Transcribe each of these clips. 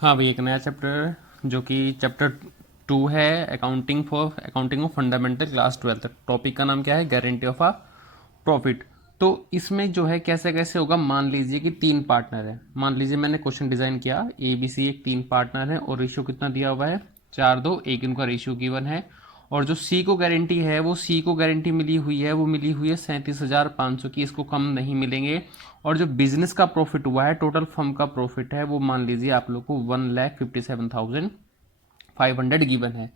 हाँ भाई, एक नया चैप्टर जो कि चैप्टर 2 है, accounting of fundamental class 12। Topic का नाम क्या है? Guarantee of a profit. तो इसमें जो है कैसे कैसे होगा, मान लीजिए कि 3 पार्टनर है। मान लीजिए मैंने क्वेश्चन डिजाइन किया, ए बी सी एक 3 पार्टनर है और रेशियो कितना दिया हुआ है? 4:2, इनका रेशियो गिवन है। और जो सी को गारंटी है, वो सी को गारंटी मिली हुई है, वो मिली हुई है 37,500 की, इसको कम नहीं मिलेंगे। और जो बिजनेस का प्रॉफिट हुआ है, टोटल फर्म का प्रॉफिट है, वो मान लीजिए आप लोग को 1,57,500 गिवन है।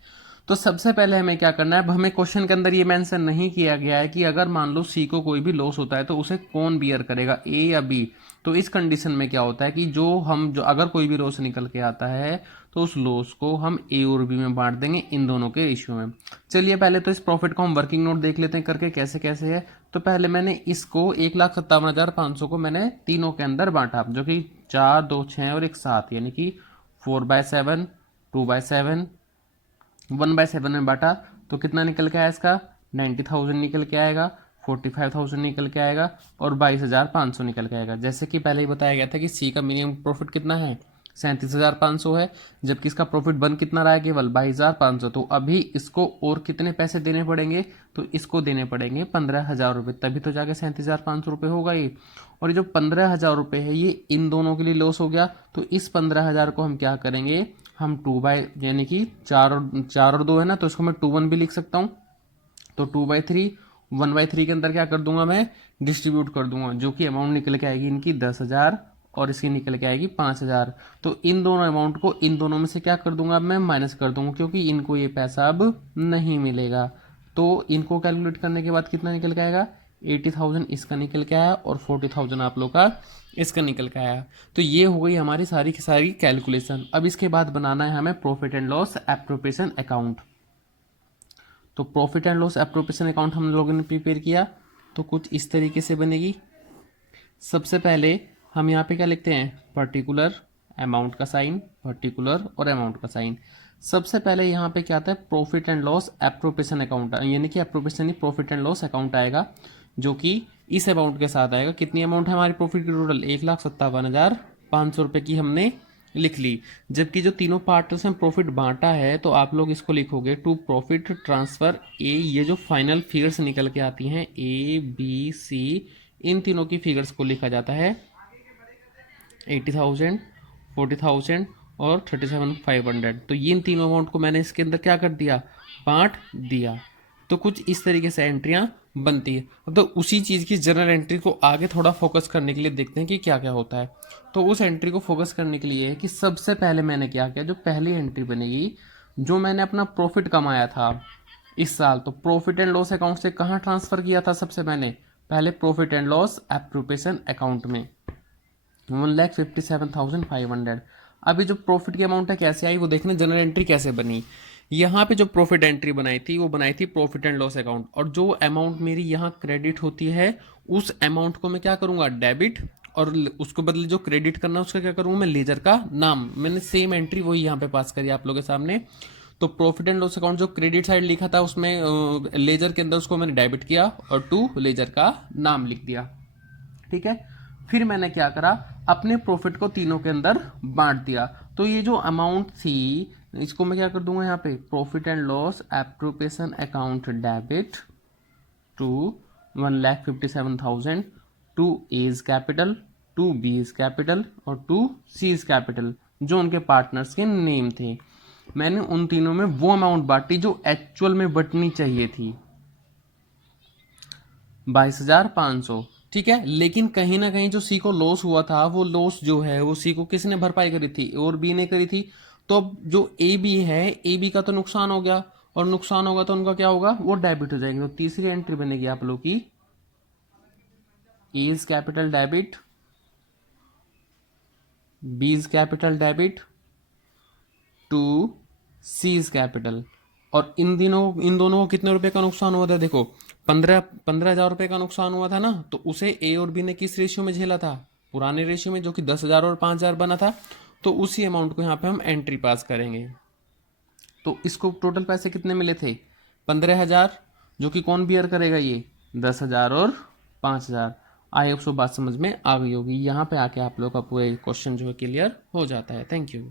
तो सबसे पहले हमें क्या करना है, अब हमें क्वेश्चन के अंदर ये मेंशन नहीं किया गया है कि अगर मान लो सी को कोई भी लॉस होता है तो उसे कौन बियर करेगा, ए या बी। तो इस कंडीशन में क्या होता है कि जो अगर कोई भी लॉस निकल के आता है तो उस लॉस को हम ए और बी में बांट देंगे, इन दोनों के रेशियो में। चलिए पहले तो इस प्रॉफिट को हम वर्किंग नोट देख लेते हैं करके कैसे कैसे है। तो पहले मैंने इसको 1,57,500 को मैंने तीनों के अंदर बांटा, जो कि 4, 2, 6 और एक 7, यानी कि 4/7, 2/7, 1/7 में बांटा। तो कितना निकल के आया इसका? 90,000 निकल के आएगा, 45,000 निकल के आएगा और 22,500 निकल के आएगा। जैसे कि पहले ही बताया गया था कि सी का मिनिमम प्रॉफिट कितना है? 37,500 है, जबकि इसका प्रॉफिट बन कितना रहा है? केवल 22,500। तो अभी इसको और कितने पैसे देने पड़ेंगे? तो इसको देने पड़ेंगे 15,000 रुपये, तभी तो जाके 37,500 रुपये होगा ये। और ये जो 15,000 रुपये है, ये इन दोनों के लिए लॉस हो गया। तो इस 15,000 को हम क्या करेंगे, हम 2 बाई, यानी कि 4 और 2 है ना, तो इसको मैं 2/1 भी लिख सकता हूँ। तो 2/3, 1/3 के अंदर क्या कर दूंगा मैं? डिस्ट्रीब्यूट कर दूंगा, जो कि अमाउंट निकल के आएगी इनकी 10,000 और इसकी निकल के आएगी 5,000। तो इन दोनों अमाउंट को इन दोनों में से क्या कर दूंगा, अब मैं माइनस कर दूंगा, क्योंकि इनको ये पैसा अब नहीं मिलेगा। तो इनको कैलकुलेट करने के बाद कितना निकल के आएगा? 80,000 इसका निकल के आया और 40,000 आप लोग का इसका निकल के आया। तो ये हो गई हमारी सारी की सारी कैलकुलेशन। अब इसके बाद बनाना है हमें profit and loss appropriation account. तो profit and loss appropriation account हम लोगों ने प्रिपेयर किया, तो कुछ इस तरीके से बनेगी। सबसे पहले हम यहाँ पे क्या लिखते हैं? पर्टिकुलर, अमाउंट का साइन, पर्टिकुलर और अमाउंट का साइन। सबसे पहले यहाँ पे क्या आता है? Profit and loss appropriation account, यानी कि appropriation he profit and loss account आएगा, जो कि इस अमाउंट के साथ आएगा। कितनी अमाउंट है हमारी प्रॉफिट की? टोटल 1,57,500 रुपये की हमने लिख ली। जबकि जो तीनों पार्टनर्स में प्रॉफिट बांटा है, तो आप लोग इसको लिखोगे टू प्रॉफिट ट्रांसफर ए। ये जो फाइनल फिगर्स निकल के आती हैं ए बी सी, इन तीनों की फिगर्स को लिखा जाता है 80,000, 40,000 और 37,500। तो इन तीनों अमाउंट को मैंने इसके अंदर क्या कर दिया? बांट दिया। तो कुछ इस तरीके से एंट्रियां बनती है। अब तो उसी चीज़ की जनरल एंट्री को आगे थोड़ा फोकस करने के लिए देखते हैं कि क्या क्या होता है। तो उस एंट्री को फोकस करने के लिए है कि सबसे पहले मैंने क्या किया, जो पहली एंट्री बनेगी, जो मैंने अपना प्रॉफिट कमाया था इस साल, तो प्रॉफिट एंड लॉस अकाउंट से कहाँ ट्रांसफर किया था? सबसे मैंने पहले profit and loss appropriation account में 1,57,500। अभी जो प्रॉफिट की अमाउंट है कैसे आई वो देखने, जनरल एंट्री कैसे बनी। यहाँ पे जो प्रॉफिट एंट्री बनाई थी वो बनाई थी प्रॉफिट एंड लॉस अकाउंट, और जो अमाउंट मेरी यहाँ क्रेडिट होती है उस अमाउंट को मैं क्या करूँगा? डेबिट। और उसको बदले जो क्रेडिट करना है उसका क्या करूँगा मैं? लेजर का नाम। मैंने सेम एंट्री वही यहाँ पे पास करी आप लोगों के सामने। तो प्रॉफिट एंड लॉस अकाउंट जो क्रेडिट साइड लिखा था उसमें लेजर के अंदर उसको मैंने डेबिट किया और टू लेजर का नाम लिख दिया। ठीक है। फिर मैंने क्या करा, अपने प्रॉफिट को तीनों के अंदर बांट दिया। तो ये जो अमाउंट थी इसको मैं क्या कर दूंगा यहाँ पे? Profit and loss appropriation account debit to 1,57,000 to A's capital, to B's capital और टू सीज कैपिटल, जो उनके पार्टनर्स के नेम थे। मैंने उन तीनों में वो अमाउंट बांटी जो एक्चुअल में बटनी चाहिए थी, 22,500। ठीक है। लेकिन कहीं ना कहीं जो सी को लॉस हुआ था, वो लॉस जो है वो सी को किसने भरपाई करी थी? और बी ने करी थी। तो अब जो ए बी है, ए बी का तो नुकसान हो गया, और नुकसान होगा तो उनका क्या होगा? वो डेबिट हो जाएंगे। तो तीसरी एंट्री बनेगी आप लोग की A's capital debit, B's capital debit to C's capital. और इन दोनों को कितने रुपए का नुकसान हुआ था? देखो, 15,000 रुपये का नुकसान हुआ था ना, तो उसे ए और बी ने किस रेशियो में झेला था? पुराने रेशियो में, जो कि 10,000 और 5,000 बना था। तो उसी अमाउंट को यहाँ पे हम एंट्री पास करेंगे। तो इसको टोटल पैसे कितने मिले थे? 15,000, जो कि कौन बियर करेगा? ये 10,000 और 5,000। आई होप सो बात समझ में आ गई होगी। यहाँ पे आके आप लोग का पूरे क्वेश्चन जो है क्लियर हो जाता है। Thank you.